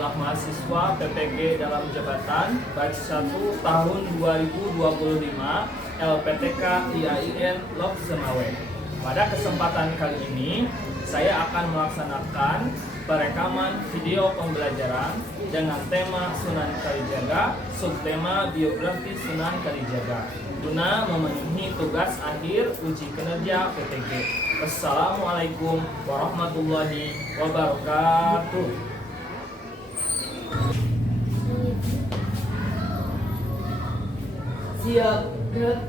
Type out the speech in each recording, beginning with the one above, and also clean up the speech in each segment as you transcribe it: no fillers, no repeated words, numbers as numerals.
adalah mahasiswa PPG dalam jabatan batch 1 tahun 2025 LPTK IAIN Lok Semawe. Pada kesempatan kali ini, saya akan melaksanakan perekaman video pembelajaran dengan tema Sunan Kalijaga, subtema biografi Sunan Kalijaga, guna memenuhi tugas akhir uji kinerja PPG. Wassalamualaikum warahmatullahi wabarakatuh. Siap, gerak.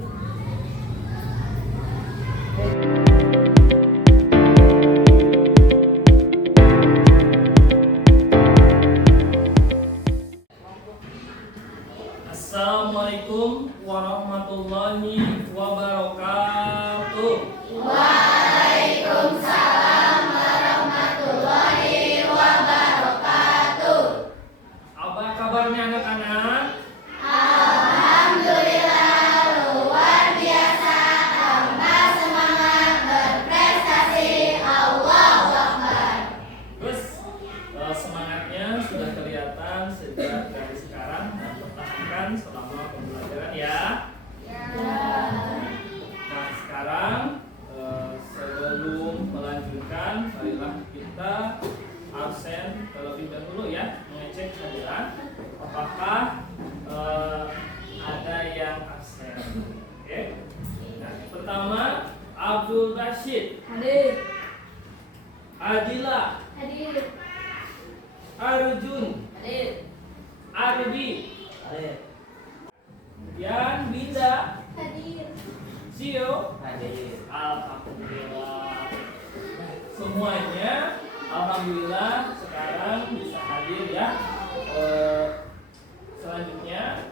Assalamualaikum warahmatullahi wabarakatuh. Waalaikumsalam warahmatullahi wabarakatuh. Apa kabarnya anak-anak? Alhamdulillah luar biasa, tambah semangat berprestasi. Allahu Akbar. Terus semangatnya sudah kelihatan sejak dari sekarang dan pertahankan selama pembelajaran ya. Nah sekarang sebelum melanjutkan, marilah kita absen terlebih dahulu ya, mengecek kehadiran apakah ada yang absen. Oke. Nah pertama Abdul Rashid, Hadir. Adila, Hadir. Arjun, Hadir. Arbi, Hadir. kemudian Binda, Hadir. Sio. Hadir. Alhamdulillah. Semuanya alhamdulillah sekarang bisa hadir ya. Selanjutnya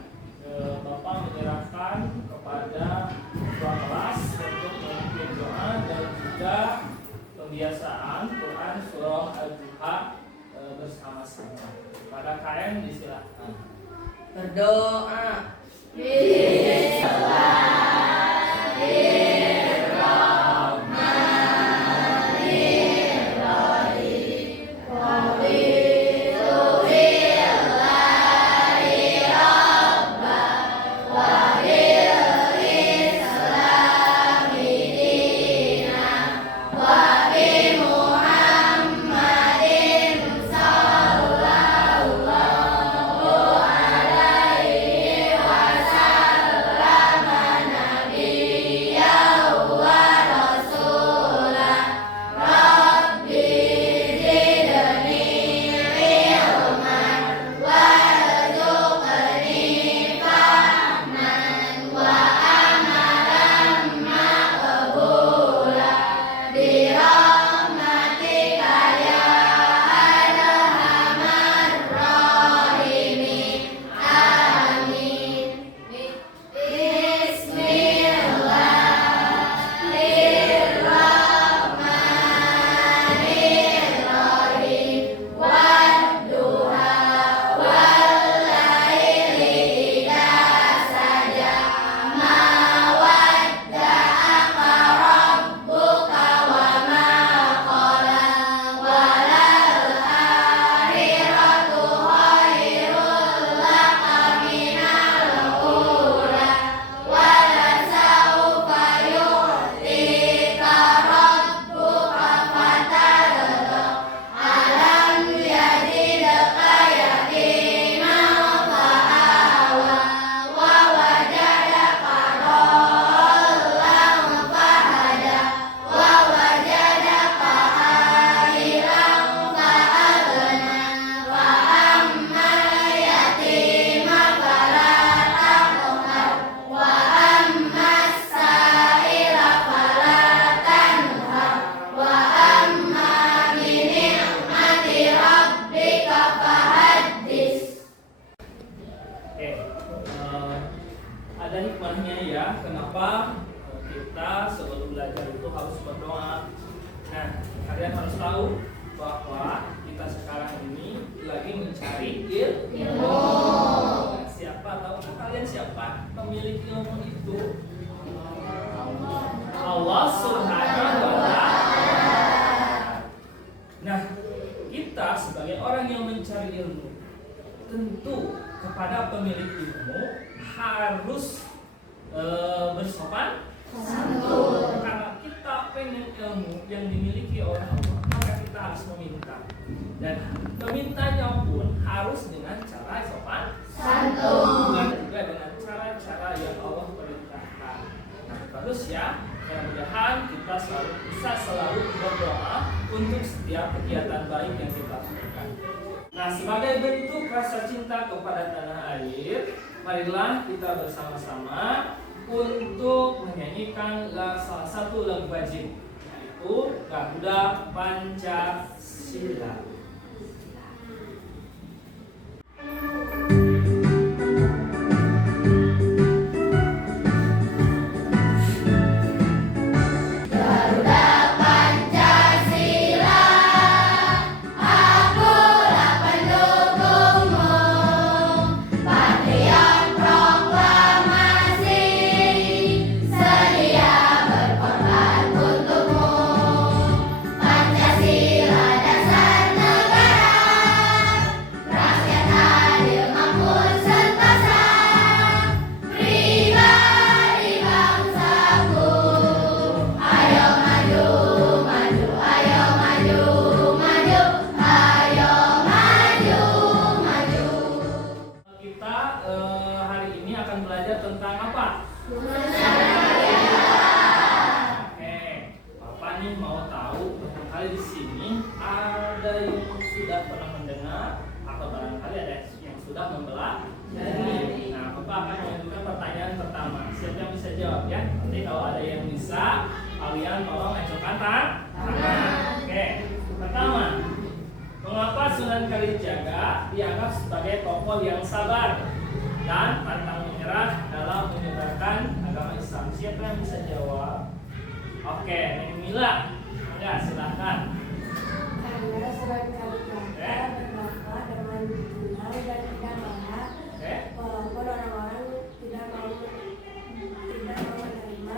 Bapak menyerahkan kepada ketua kelas untuk memimpin doa dan juga pembiasaan Quran surah Al-Duha bersama-sama. Pada KM disilakan. Berdoa. Ada hikmahnya ya, kenapa kita sebelum belajar itu harus berdoa. Nah, kalian harus tahu bahwa kita sekarang ini lagi mencari ilmu. Nah, siapa tahukah kalian siapa pemilik ilmu itu? Allah Subhanahu wa Ta'ala. Nah, kita sebagai orang yang mencari ilmu tentu kepada pemilik ilmu harus bersopan santun. Karena kita pengen ilmu yang dimiliki oleh Allah, maka kita harus meminta. Dan memintanya pun harus dengan cara sopan santun, dan juga dengan cara-cara yang Allah perintahkan. Nah, terus ya, mudah-mudahan kita bisa selalu berdoa untuk setiap kegiatan baik yang kita lakukan. Nah, sebagai bentuk rasa cinta kepada tanah air, marilah kita bersama-sama untuk menyanyikan salah satu lagu wajib, yaitu Garuda Pancasila. Kalian tolong ajukan tangan. Oke, pertama, mengapa Sunan Kalijaga dianggap sebagai tokoh yang sabar dan pantang menyerah dalam menyebarkan agama Islam? Siapa yang bisa jawab? Oke, Neng Mila, ya silahkan. Karena Sunan Kalijaga berdakwah dengan tenang dan tidak marah, walaupun orang-orang tidak mau menerima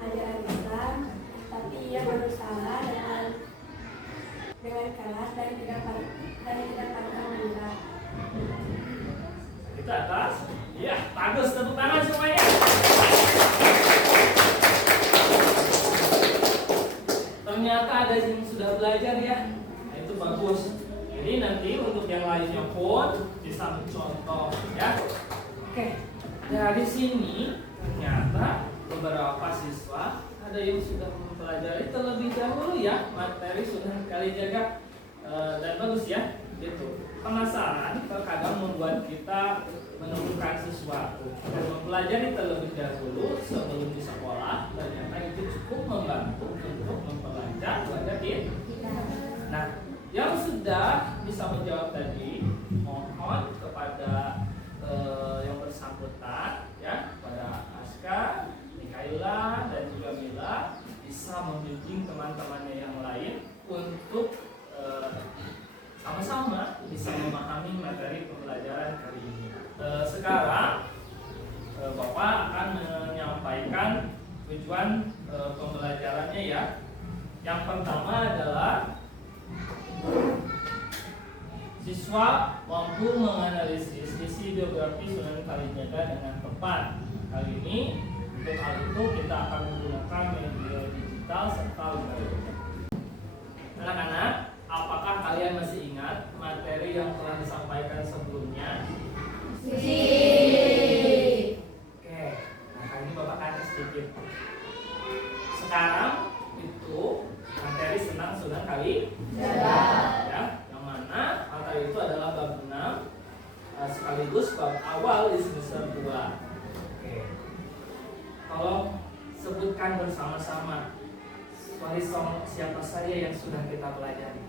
ajaran Islam, tapi ia berusaha dengan keras dan tidak pantang menyerah. Kita atas, ya bagus, tepuk tangan semuanya. Ternyata ada yang sudah belajar ya, nah, itu bagus. Jadi nanti untuk yang lainnya pun bisa mencontoh ya. Oke, dari sini ternyata beberapa siswa ada yang sudah mempelajari terlebih dahulu ya materi Sunan Kalijaga, dan bagus ya gitu. Penasaran terkadang membuat kita menemukan sesuatu dan mempelajari terlebih dahulu sebelum di sekolah, ternyata itu cukup membantu untuk memperlancar belajar kita. Nah, yang sudah bisa menjawab tadi, mohon kepada yang bersangkutan ya, kepada Aska, Mikaela dan juga Mila bisa membimbing teman-temannya yang lain untuk sama-sama bisa memahami materi pembelajaran kali ini. Sekarang Bapak akan menyampaikan tujuan pembelajarannya ya. Yang pertama adalah siswa mampu menganalisis isi biografi Sunan Kalijaga dengan tepat. Kali ini untuk hal itu kita akan menggunakan media digital serta lembaga. Anak-anak, apakah kalian masih ingat materi yang telah disampaikan sebelumnya? Oke, nah kali ini Bapak kasih sedikit. Sekarang itu materi senang Sunan Kalijaga ya, yang mana materi itu adalah bab 6 sekaligus bab awal di semester 2. Oke, tolong sebutkan bersama-sama wali songo siapa saja yang sudah kita pelajari.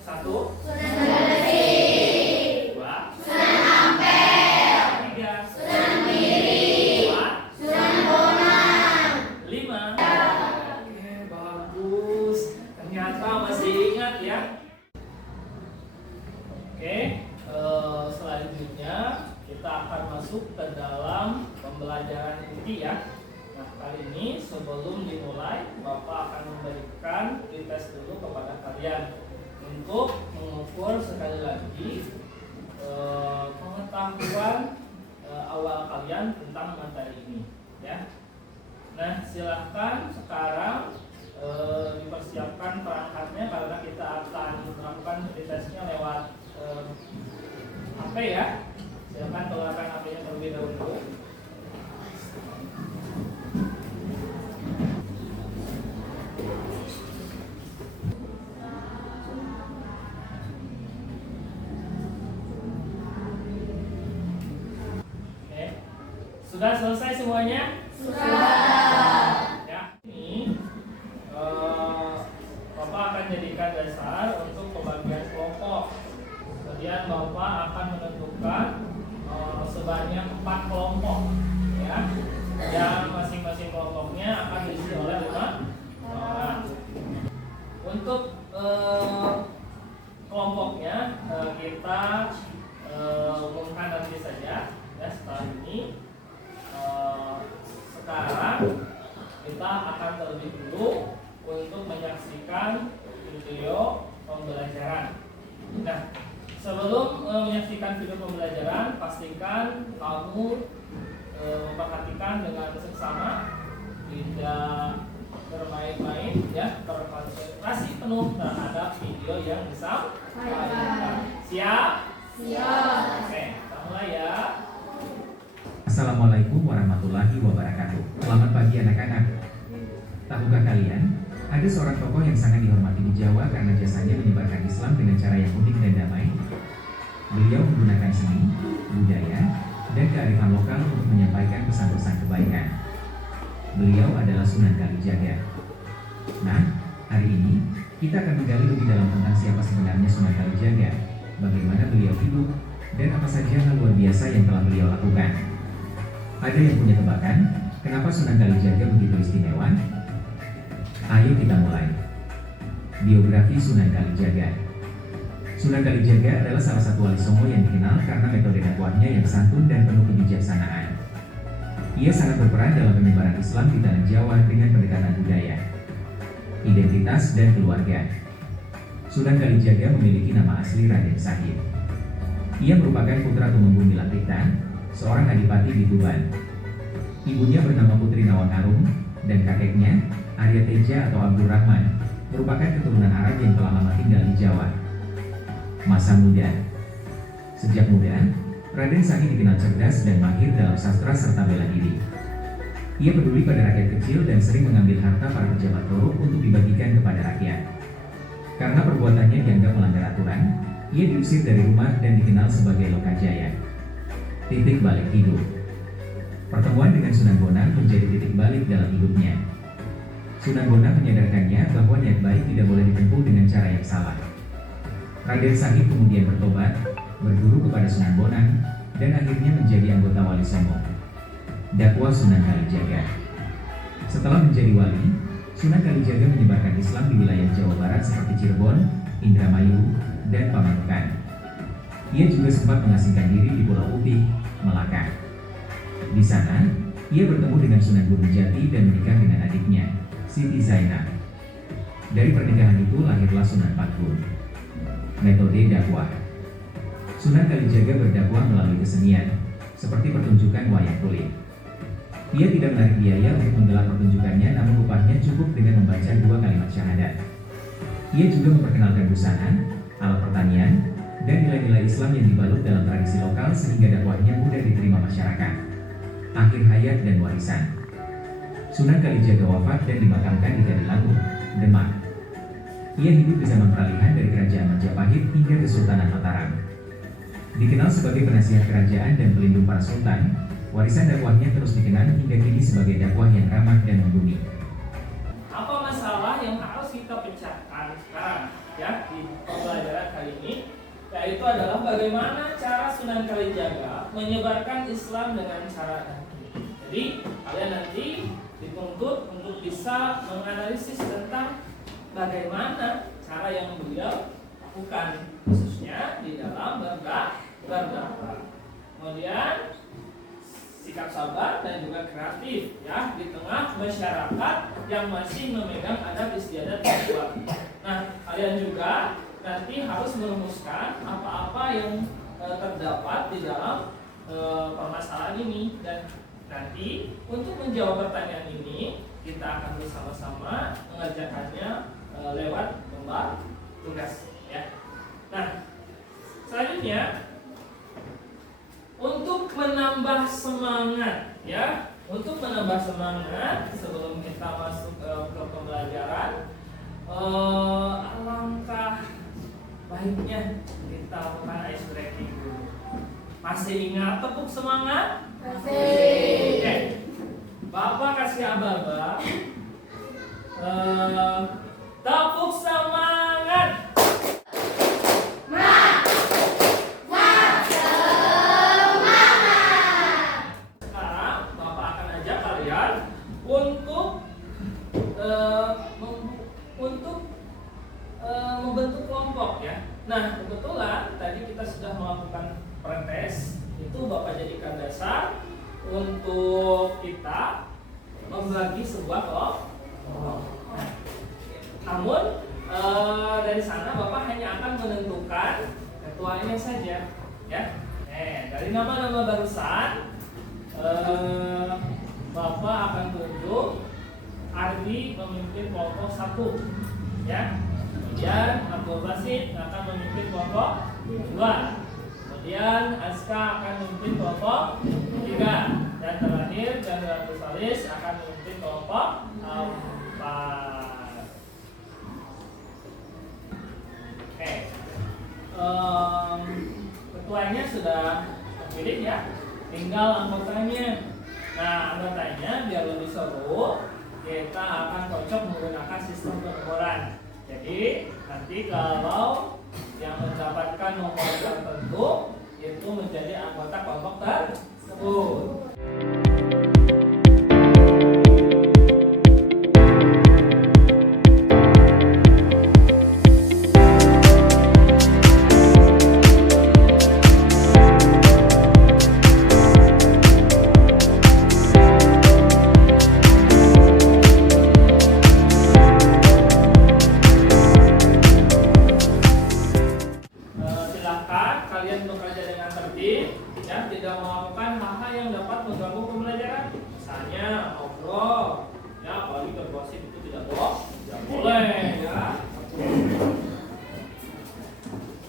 1, Sunan Gresik, 2, Sunan Ampel, 3, Sunan Giri, 4, Sunan Bonang, 5. Oke, bagus. Ternyata masih ingat ya. Oke, selanjutnya kita akan masuk ke dalam pembelajaran inti ya. Nah, kali ini sebelum dimulai, Bapak akan memberikan tes dulu kepada kalian untuk mengukur sekali lagi pengetahuan awal kalian tentang materi ini, ya. Nah, silahkan sekarang dipersiapkan perangkatnya karena kita akan melakukan tesnya lewat HP ya. Silahkan keluarkan HP-nya terlebih dahulu. Sudah selesai semuanya? Sudah. Ya, ini Bapak akan jadikan dasar untuk pembagian kelompok. Kemudian Bapak akan menentukan sebanyak 4 kelompok, ya. Yang masing-masing kelompoknya akan diisi oleh 5 orang. Untuk kelompoknya kita umumkan nanti saja, ya, setelah ini. Sekarang kita akan terlebih dulu untuk menyaksikan video pembelajaran. Nah, sebelum menyaksikan video pembelajaran, pastikan kamu memperhatikan dengan seksama, tidak bermain-main, ya, berkonsentrasi penuh terhadap video yang disampaikan. Siap? Siap. Oke, kita mulai ya. Assalamualaikum warahmatullahi wabarakatuh. Selamat pagi anak-anak. Tahukah kalian, ada seorang tokoh yang sangat dihormati di Jawa karena jasanya menyebarkan Islam dengan cara yang unik dan damai. Beliau menggunakan seni, budaya, dan kearifan lokal untuk menyampaikan pesan-pesan kebaikan. Beliau adalah Sunan Kalijaga. Nah, hari ini kita akan menggali lebih dalam tentang siapa sebenarnya Sunan Kalijaga, bagaimana beliau hidup, dan apa saja hal luar biasa yang telah beliau lakukan. Ada yang punya tebakan, kenapa Sunan Kalijaga begitu istimewa? Ayo kita mulai. Biografi Sunan Kalijaga. Sunan Kalijaga adalah salah satu wali songo yang dikenal karena metode dakwahnya yang santun dan penuh kebijaksanaan. Ia sangat berperan dalam penyebaran Islam di tanah Jawa dengan pendekatan budaya, identitas, dan keluarga. Sunan Kalijaga memiliki nama asli Raden Sahid. Ia merupakan putra Tumenggung Milatikta, seorang adipati di Tuban. Ibunya bernama Putri Nawangarung dan kakeknya, Arya Teja atau Abdul Rahman, merupakan keturunan Arab yang telah lama tinggal di Jawa. Masa muda. Sejak muda, Raden Sahid dikenal cerdas dan mahir dalam sastra serta bela diri. Ia peduli pada rakyat kecil dan sering mengambil harta para pejabat korup untuk dibagikan kepada rakyat. Karena perbuatannya dianggap melanggar aturan, ia diusir dari rumah dan dikenal sebagai Lokajaya. Titik balik hidup. Pertemuan dengan Sunan Bonang menjadi titik balik dalam hidupnya. Sunan Bonang menyadarkannya bahwa niat baik tidak boleh ditempuh dengan cara yang salah. Raden Sahid kemudian bertobat, berguru kepada Sunan Bonang, dan akhirnya menjadi anggota Wali Songo. Dakwah Sunan Kalijaga. Setelah menjadi wali, Sunan Kalijaga menyebarkan Islam di wilayah Jawa Barat seperti Cirebon, Indramayu, dan Pamekasan. Ia juga sempat mengasingkan diri di Pulau Upi, Melaka. Di sana, ia bertemu dengan Sunan Gunung Jati dan menikah dengan adiknya, Siti Zainab. Dari pernikahan itu lahirlah Sunan Padgun. Metode dakwah. Sunan Kalijaga berdakwah melalui kesenian, seperti pertunjukan wayang kulit. Ia tidak menarik biaya untuk menggelar pertunjukannya, namun upahnya cukup dengan membaca 2 kalimat syahadat. Ia juga memperkenalkan busana, alat pertanian, dan nilai-nilai Islam yang dibalut dalam tradisi lokal sehingga dakwahnya mudah diterima masyarakat. Akhir hayat dan warisan. Sunan Kalijaga wafat dan dimakamkan di Kadilangu, Demak. Ia hidup di zaman peralihan dari Kerajaan Majapahit hingga Kesultanan Mataram. Dikenal sebagai penasihat kerajaan dan pelindung para sultan, warisan dakwahnya terus dikenang hingga kini sebagai dakwah yang ramah dan membumi. Apa masalah yang harus kita pecahkan sekarang, ya, di pembelajaran kali ini? Yaitu adalah bagaimana cara Sunan Kalijaga menyebarkan Islam dengan cara dakwah. Jadi kalian nanti dituntut untuk bisa menganalisis tentang bagaimana cara yang beliau lakukan, khususnya di dalam berdakwah. Kemudian sikap sabar dan juga kreatif, ya, di tengah masyarakat yang masih memegang adat istiadat dakwah. Nah, kalian juga nanti harus merumuskan apa-apa yang terdapat di dalam permasalahan ini. Dan nanti untuk menjawab pertanyaan ini kita akan bersama-sama mengerjakannya lewat lembar tugas ya. Nah, selanjutnya untuk menambah semangat ya, untuk menambah semangat sebelum kita masuk ke pembelajaran, alangkah baiknya kita lakukan ice breaking dulu. Masih ingat tepuk semangat? Masih. Oke. Bapak kasih aba-aba. Tepuk semangat. Sekarang Bapak akan ajak kalian untuk membentuk kelompok ya. Nah, kebetulan tadi kita sudah melakukan pretest, itu Bapak jadikan dasar untuk kita membagi sebuah kelompok. Nah, namun dari sana Bapak hanya akan menentukan ketuanya saja ya. Dari nama-nama barusan Bapak akan tunjuk Ardi memimpin kelompok 1 ya. Kemudian Abdul Basit akan memimpin kelompok 2. Kemudian Aska akan memimpin kelompok 3. Dan terakhir Chandra Salis akan memimpin kelompok 4. Oke. Ketuanya sudah terpilih ya. Tinggal anggotanya. Nah, anggotanya biar lebih seru, kita akan cocok menggunakan sistem penomoran. Jadi nanti kalau yang mendapatkan nomor tertentu itu menjadi anggota kelompok tersebut. Tidak melakukan hal-hal yang dapat mengganggu pembelajaran, misalnya ngobrol, ya apalagi bergosip itu tidak boleh ya.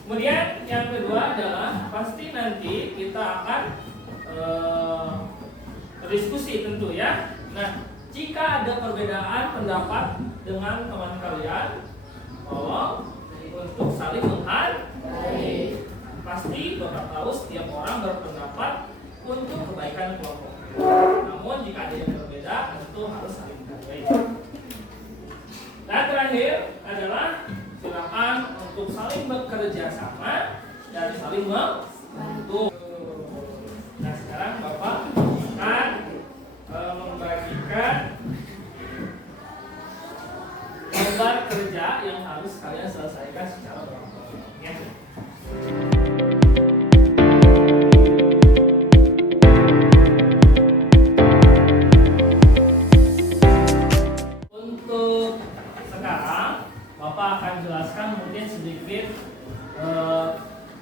Kemudian yang kedua adalah pasti nanti kita akan berdiskusi tentu ya. Nah, jika ada perbedaan pendapat dengan teman kalian, tolong untuk saling menghargai. Pasti Bapak tahu setiap orang berpendapat untuk kebaikan kelompok. Namun jika ada yang berbeda, tentu harus saling menghargai. Dan terakhir adalah silakan untuk saling bekerja sama dan saling membantu. Nah, sekarang Bapak akan membagikan lembar kerja yang harus kalian selesaikan secara berkelompok. Ya. Untuk sekarang Bapak akan jelaskan mungkin sedikit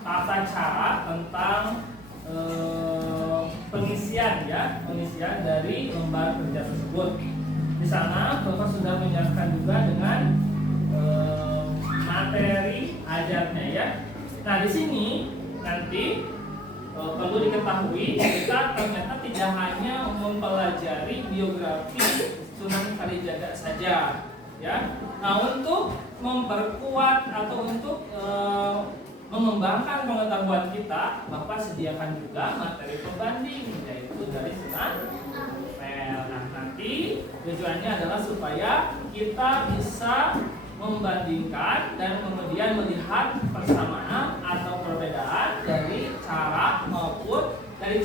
tata cara tentang pengisian dari lembar kerja tersebut. Di sana Bapak sudah menyiapkan juga dengan materi ajarnya ya. Nah, di sini nanti perlu diketahui kita ternyata tidak hanya mempelajari biografi Sunan Kalijaga saja, ya. Nah, untuk memperkuat atau untuk mengembangkan pengetahuan kita, Bapak sediakan juga materi pembanding, yaitu dari Sunan Ampel. Nah, nanti tujuannya adalah supaya kita bisa membandingkan dan kemudian melihat persamaan atau perbedaan dari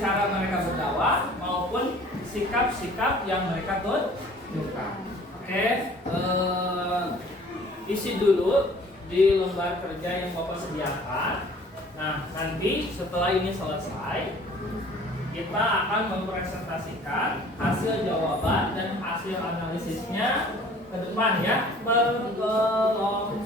cara mereka berdakwah maupun sikap-sikap yang mereka tunjukkan. Oke, isi dulu di lembar kerja yang Bapak sediakan. Nah, nanti setelah ini selesai, kita akan mempresentasikan hasil jawaban dan hasil analisisnya ke depan ya, berkelompok.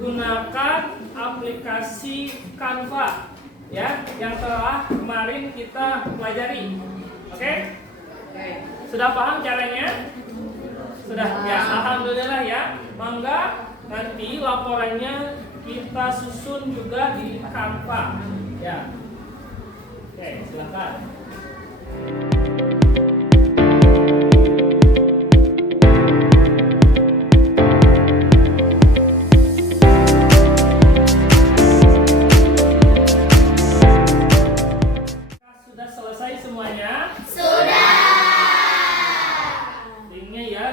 gunakan aplikasi Canva ya, yang telah kemarin kita pelajari. Oke? Sudah paham caranya? Sudah ya, alhamdulillah ya. Mangga nanti laporannya kita susun juga di Canva ya. Oke, silakan. Sudah selesai semuanya? Linknya ya,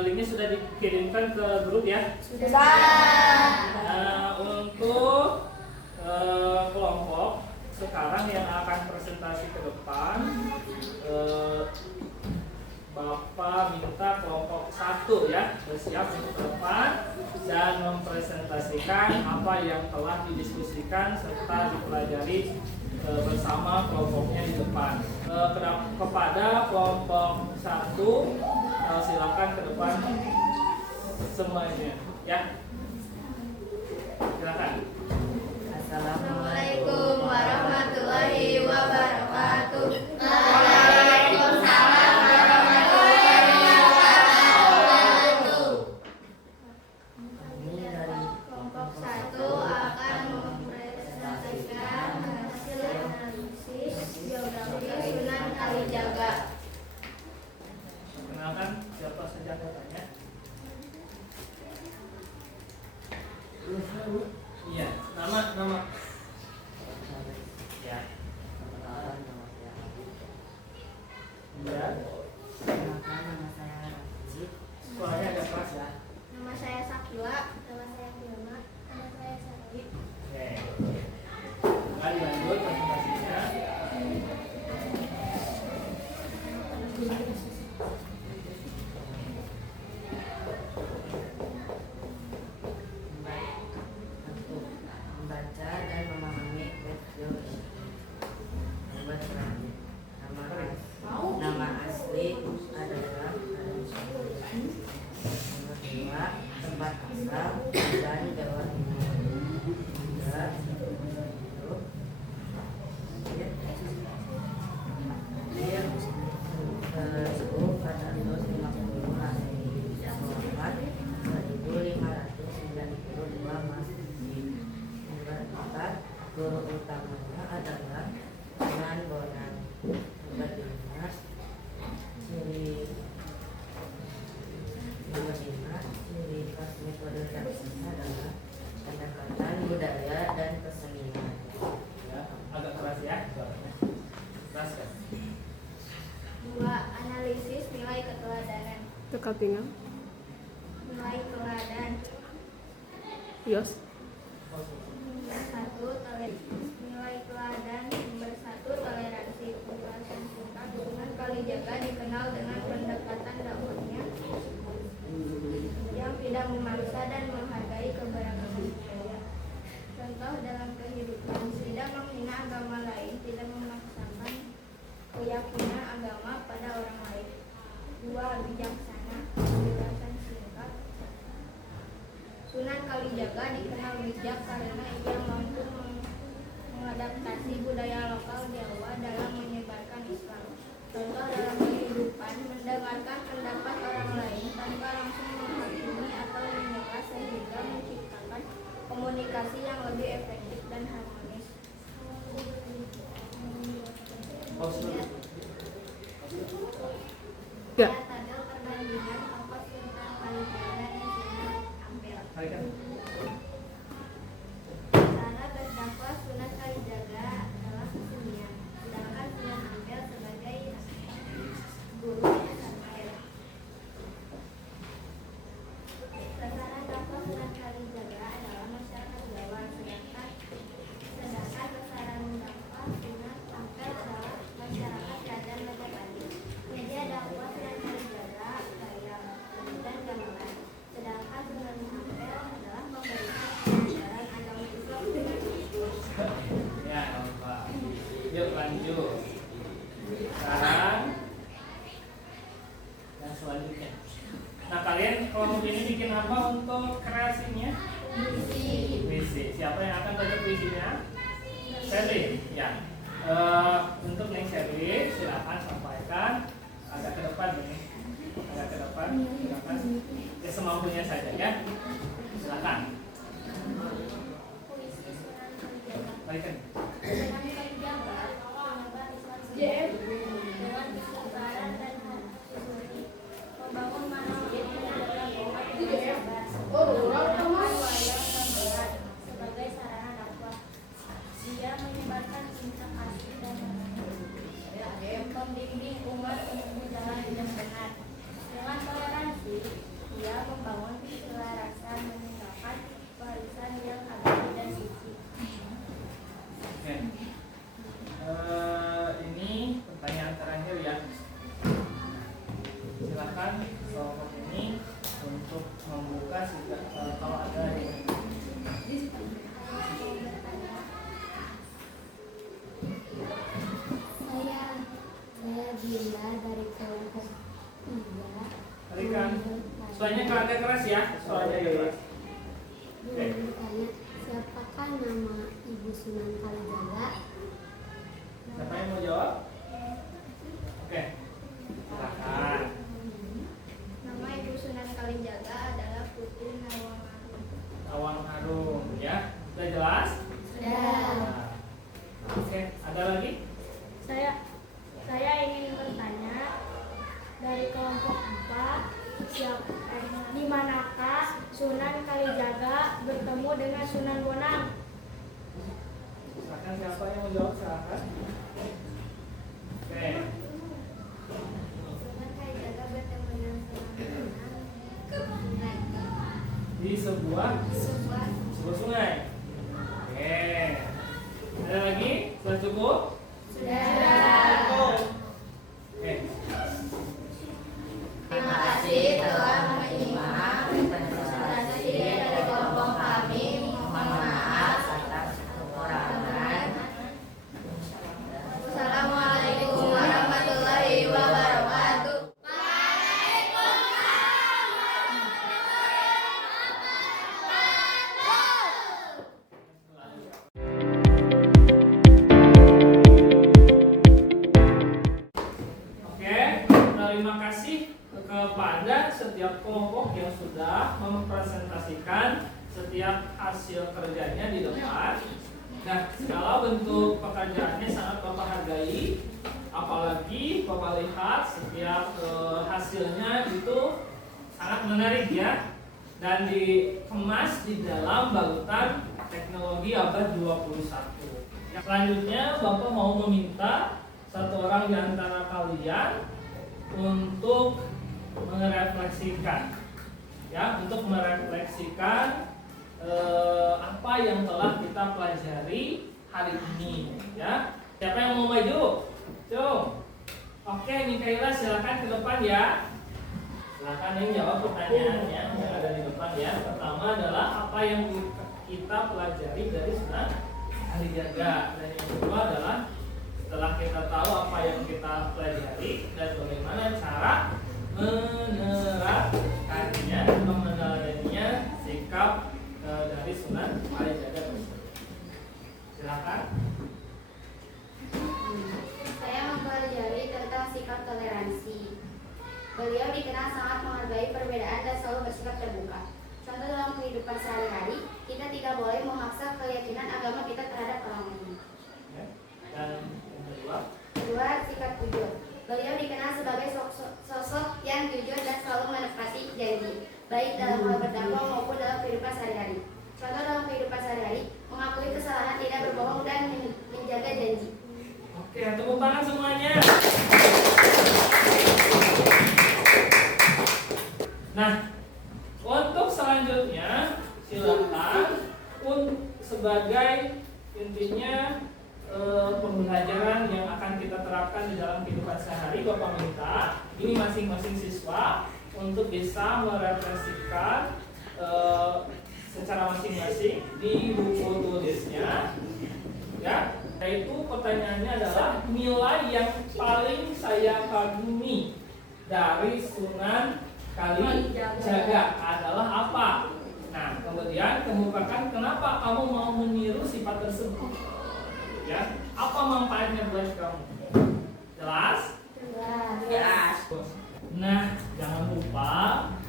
linknya sudah dikirimkan ke grup ya. Nah, untuk kelompok sekarang yang akan presentasi ke depan, Bapak minta kelompok 1 ya bersiap untuk ke depan dan mempresentasikan apa yang telah didiskusikan serta dipelajari bersama kelompoknya di depan. Kepada kelompok 1 silakan ke depan semuanya ya. Silakan. Assalamualaikum warahmatullahi wabarakatuh. Waalaikumsalam warahmatullahi wabarakatuh. Kelompok 1 akan mempresentasikan hasil analisis geografi Sunan Kalijaga. Kenalkan siapa saja katanya. Iya, nama. Ya. Iya. Nama saya Rajib. Suaranya agak keras ya. Nama saya Sakila. Nama saya Firma. Nama saya Sarip. Oke. Mari lanjut presentasinya. Membaca dan memahami geografi. Nama asli adalah nomor 2 tempat asal dan Jawa Timur. Guru utamanya adalah Sunan Bonang. Nomor 5 ciri khas metode daksina adalah pendekatan budaya dan kesenian. Ya, agak keras ya suaranya. Keras kan? 2. Analisis nilai keteladanan. Nilai teladan. Yos. Nilai teladan nomor 1 toleransi. Penjelasan singkat, Sunan Kalijaga dikenal dengan pendekatan dakwahnya yang tidak memaksa dan menghargai keberagaman budaya. Contoh dalam kehidupan, tidak menghina agama lain, tidak memaksakan keyakinan agama pada orang lain. 2. Bijaksana. Penjelasan singkat, Sunan Kalijaga dikenal bijak karena ia mampu mengadaptasi budaya lokal Jawa dalam menyebarkan Islam. Contoh dalam kehidupan, mendengarkan pendapat orang lain tanpa langsung menghakimi atau menyela sehingga menciptakan komunikasi yang lebih efektif dan harmonis. Ya. Tabel perbandingan tokoh Sunan Kalijaga dan Sunan Ampel. Cara berdakwah Sunan Kalijaga adalah kesenian, sedangkan Sunan Ampel sebagai guru pesantren. Sasaran dakwah Sunan Kalijaga adalah masyarakat Jawa, sedangkan sasaran dakwah Sunan Ampel adalah masyarakat Raja Majapahit. Media dakwah Sunan Kalijaga ya? Sherly, ya. Untuk Neng Sherly, silakan sampaikan agak ke depan nih, agak ke depan, silakan. Ya semampunya saja ya. Silakan. Baikkan. Dengan kesabaran dan hati membangun manusia sebagai sarana dakwah. Dia menyebarkan cinta kasih dan membimbing umat untuk jalan yang benar. Dengan toleransi, dia membangun keselarasan meninggalkan warisan yang abadi dan suci. Oke. Ini pertanyaan terakhir ya. Silakan kelompok ini untuk membuka kalau ada yang Saya Dinda dari kelompok 3. berikan. Suaranya agak keras ya, suaranya agak keras. Bertanya, siapakah nama Ibu Sunan Kalijaga? Siapa yang mau jawab? Oke. Silakan. Nama Ibu Sunan Kalijaga adalah Putri Nawangari. Awang Harum ya. Sudah jelas? Sudah. Nah. Oke, ada lagi? Saya ingin bertanya dari kelompok 4, di manakah Sunan Kalijaga bertemu dengan Sunan Bonang? Silakan siapa yang mau jawab silakan. Oke. Sunan Kalijaga bertemu dengan Sunan Bonang Di sebuah sebuah sungai. Oke. Ada lagi? Sudah cukup? sudah. Oke. Terima kasih telah menyimak presentasi dari kelompok kami. Mohon maaf atas kekurangan. Assalamualaikum warahmatullahi wabarakatuh. Oke, terima kasih kepada setiap kelompok yang sudah mempresentasikan setiap hasil kerjanya di depan. Nah, segala bentuk pekerjaannya sangat Bapak hargai, apalagi Bapak lihat setiap hasilnya itu sangat menarik ya, dan dikemas di dalam balutan teknologi abad 21. Selanjutnya Bapak mau meminta satu orang di antara kalian untuk merefleksikan, ya, untuk merefleksikan apa yang telah kita pelajari hari ini, ya. Siapa yang mau maju? Cung. Oke, Mikaela silakan ke depan ya. Silakan yang jawab pertanyaannya yang ada di depan ya. Pertama adalah apa yang kita pelajari dari Sunan Kalijaga, dan yang kedua adalah setelah kita tahu apa yang kita pelajari dan bagaimana cara menerapkannya, meneladaninya sikap dari Sunan Kalijaga tersebut. Silakan. Saya mempelajari tentang sikap toleransi. Beliau dikenal sangat menghargai perbedaan dan selalu bersikap terbuka. Contoh dalam kehidupan sehari-hari, kita tidak boleh memaksa keyakinan agama kita terhadap orang lain. Ya. Dan yang kedua, Sikap jujur. Beliau dikenal sebagai sosok yang jujur dan selalu menepati janji, baik dalam hal berdakwah maupun dalam kehidupan sehari-hari. Contoh dalam kehidupan sehari-hari, mengakui kesalahan, tidak berbohong, dan menjaga janji. oke, tepuk tangan semuanya. Nah, untuk selanjutnya silakan sebagai intinya pembelajaran yang akan kita terapkan di dalam kehidupan sehari, Bapak minta ini masing-masing siswa untuk bisa merefleksikan secara masing-masing di buku tulisnya, ya. Yaitu pertanyaannya adalah nilai yang paling saya kagumi dari Sunan Kalijaga adalah apa? Nah, kemudian kemukakan kenapa kamu mau meniru sifat tersebut. Ya, apa manfaatnya buat kamu? Jelas? Jelas. Nah, jangan lupa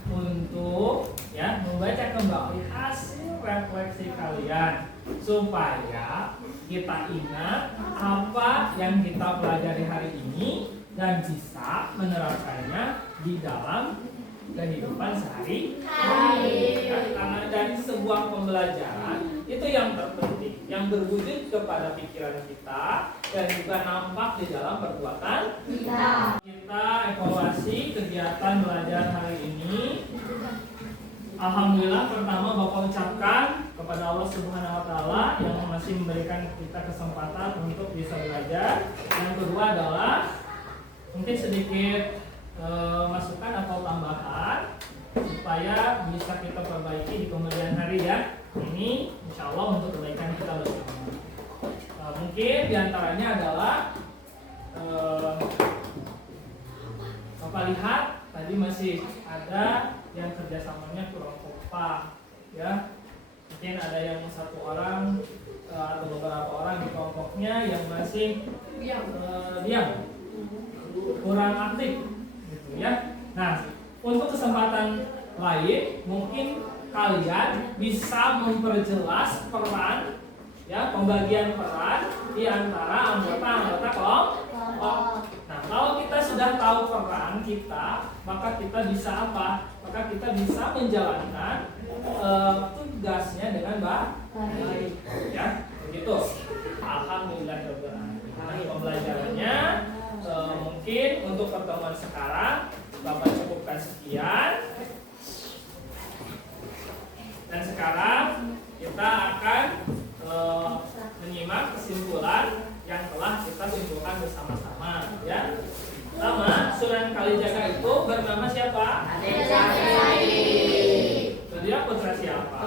untuk ya membaca kembali hasil refleksi kalian supaya kita ingat apa yang kita pelajari hari ini dan bisa menerapkannya di dalam kehidupan sehari-hari. Ya, karena dari sebuah pembelajaran itu yang terpenting, yang berwujud kepada pikiran kita dan juga nampak di dalam perbuatan kita. Kita evaluasi kegiatan belajar hari ini. Alhamdulillah, pertama Bapak ucapkan kepada Allah Subhanahu wa taala yang masih memberikan kita kesempatan untuk bisa belajar. Yang kedua adalah mungkin sedikit masukan atau tambahan supaya bisa kita perbaiki di kemudian hari ya. Ini insya Allah untuk kebaikan kita bersama. Mungkin diantaranya adalah Bapak lihat tadi masih ada yang kerjasamanya kurang kompak ya. Mungkin ada yang satu orang atau beberapa orang di kelompoknya yang masih diam, kurang aktif gitu ya. Nah, untuk kesempatan lain mungkin kalian bisa memperjelas peran ya, pembagian peran di antara anggota-anggota kelompok. Nah, kalau kita sudah tahu peran kita, maka kita bisa apa? Maka kita bisa menjalankan tugasnya dengan baik. Ya, begitu. Alhamdulillahirobbilalamin. Nah, pembelajarannya mungkin untuk pertemuan sekarang Bapak cukupkan sekian. Dan sekarang kita akan menyimak kesimpulan yang telah kita simpulkan bersama-sama ya. Pertama, Sunan Kalijaga itu bernama siapa? Beliau putra siapa?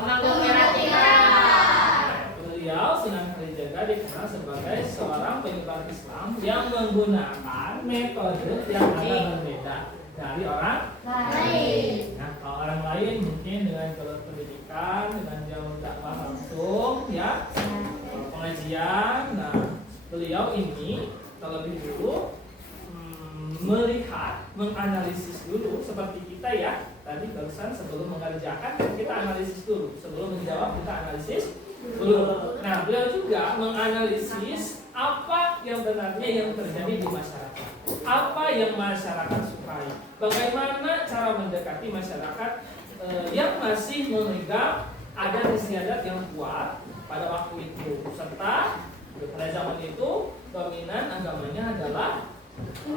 Beliau Sunan Kalijaga dikenal sebagai seorang penyebar Islam yang menggunakan metode yang agak berbeda dari orang lain. Nah, kalau orang lain mungkin dengan jalur pendidikan, dengan jalur dakwah langsung ya, pengajian. Nah, beliau ini terlebih dulu melihat, menganalisis dulu seperti kita ya. Tadi barusan sebelum mengerjakan kita analisis dulu, sebelum menjawab kita analisis dulu. Nah, beliau juga menganalisis apa yang benarnya yang terjadi di masyarakat, apa yang masyarakat sukai, bagaimana cara mendekati masyarakat yang masih memegang adat istiadat yang kuat pada waktu itu, serta pada zaman itu dominan agamanya adalah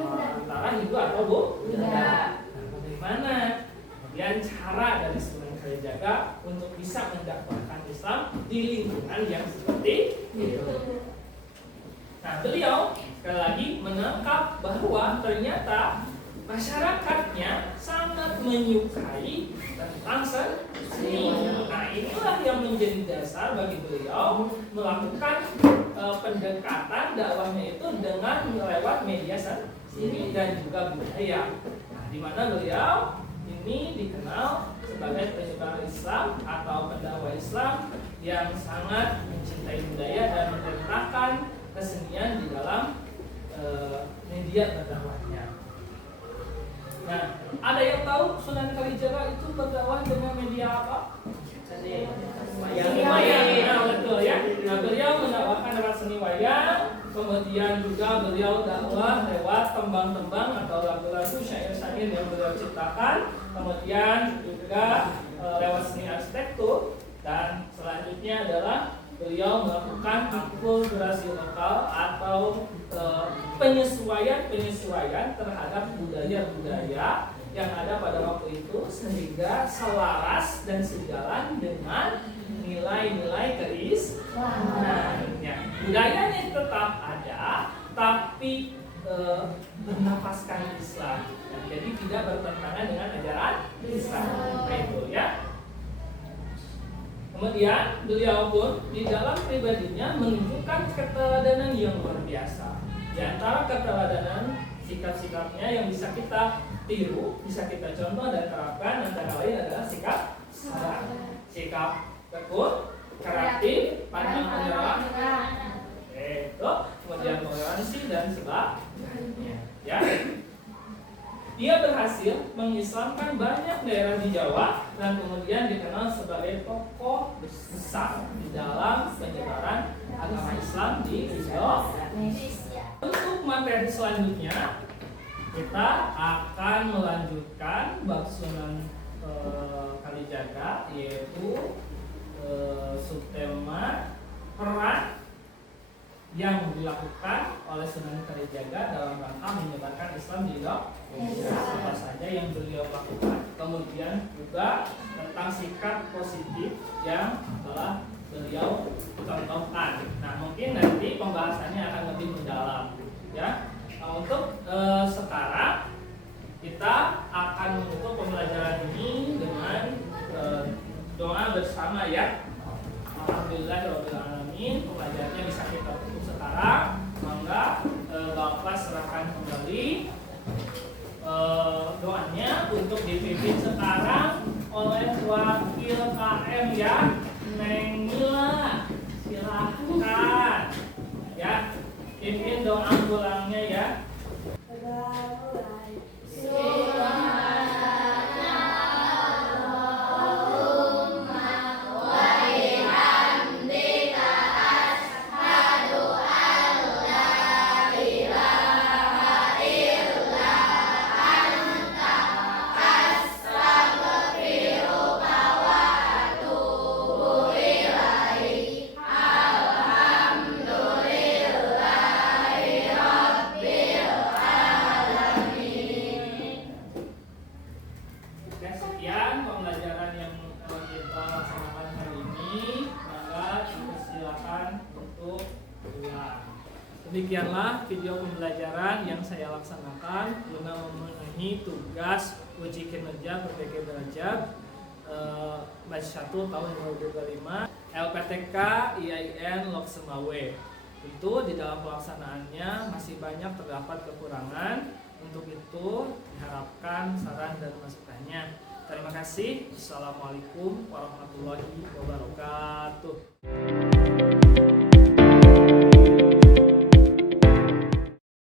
antara Hindu atau Buddha. Nah, bagaimana kemudian cara dari Sunan Kalijaga untuk bisa mendakwahkan Islam di lingkungan yang seperti itu? Nah, beliau sekali lagi menangkap bahwa ternyata masyarakatnya sangat menyukai tentang seni. Nah, inilah yang menjadi dasar bagi beliau melakukan pendekatan dakwahnya itu dengan lewat media seni dan juga budaya. Nah, di mana beliau ini dikenal sebagai penyebar Islam atau pendakwah Islam yang sangat mencintai budaya dan meletakkan kesenian di dalam media berdakwahnya. Nah, ada yang tahu Sunan Kalijaga itu berdakwah dengan media apa? Seni wayang. Nah, betul ya. Nah, beliau mendakwahkan lewat seni wayang, kemudian juga beliau dakwah lewat tembang-tembang atau lagu-lagu syair-syair yang beliau ciptakan, kemudian juga lewat seni arsitektur, dan selanjutnya adalah beliau melakukan akulturasi lokal atau penyesuaian terhadap budaya-budaya yang ada pada waktu itu sehingga selaras dan sejalan dengan nilai-nilai keislaman. Ya, budayanya tetap ada, tapi bernapaskan Islam. Nah, jadi tidak bertentangan dengan ajaran Islam. Itu ya. Kemudian beliau pun di dalam pribadinya menunjukkan keteladanan yang luar biasa. Di antara keteladanan sikap-sikapnya yang bisa kita tiru, bisa kita contoh dan terapkan antara lain adalah sikap sabar, sikap tekun, kreatif, pandang menyerah, mengislamkan banyak daerah di Jawa dan kemudian dikenal sebagai tokoh besar di dalam penyebaran agama Islam di Indonesia. Untuk materi selanjutnya kita akan melanjutkan bab Sunan Kalijaga, yaitu subtema peran yang dilakukan oleh Sunan Kalijaga dalam rangka menyebarkan Islam di Indonesia. Apa saja yang beliau lakukan. Kemudian juga tentang sikap positif yang telah beliau contohkan. Nah, mungkin nanti pembahasannya akan lebih mendalam, ya. Nah, untuk sekarang kita akan menutup pembelajaran ini dengan doa bersama, ya. Alhamdulillahirobbilalamin. Pembelajarannya bisa kita tutup sekarang. Mangga Bapak serahkan kembali doanya untuk dipimpin sekarang oleh wakil KM, ya, Neng Mila. Silahkan, ya, pimpin doa pulangnya, ya. Sekian pembelajaran yang kita laksanakan hari ini. Maka silakan untuk pulang. Demikianlah video pembelajaran yang saya laksanakan guna memenuhi tugas uji kinerja berbagai derajat batch 1 tahun 2025 LPTK IAIN Lok Semawe. Tentu di dalam pelaksanaannya masih banyak terdapat kekurangan. Untuk itu diharapkan saran dan masukannya. Terima kasih. Assalamualaikum warahmatullahi wabarakatuh.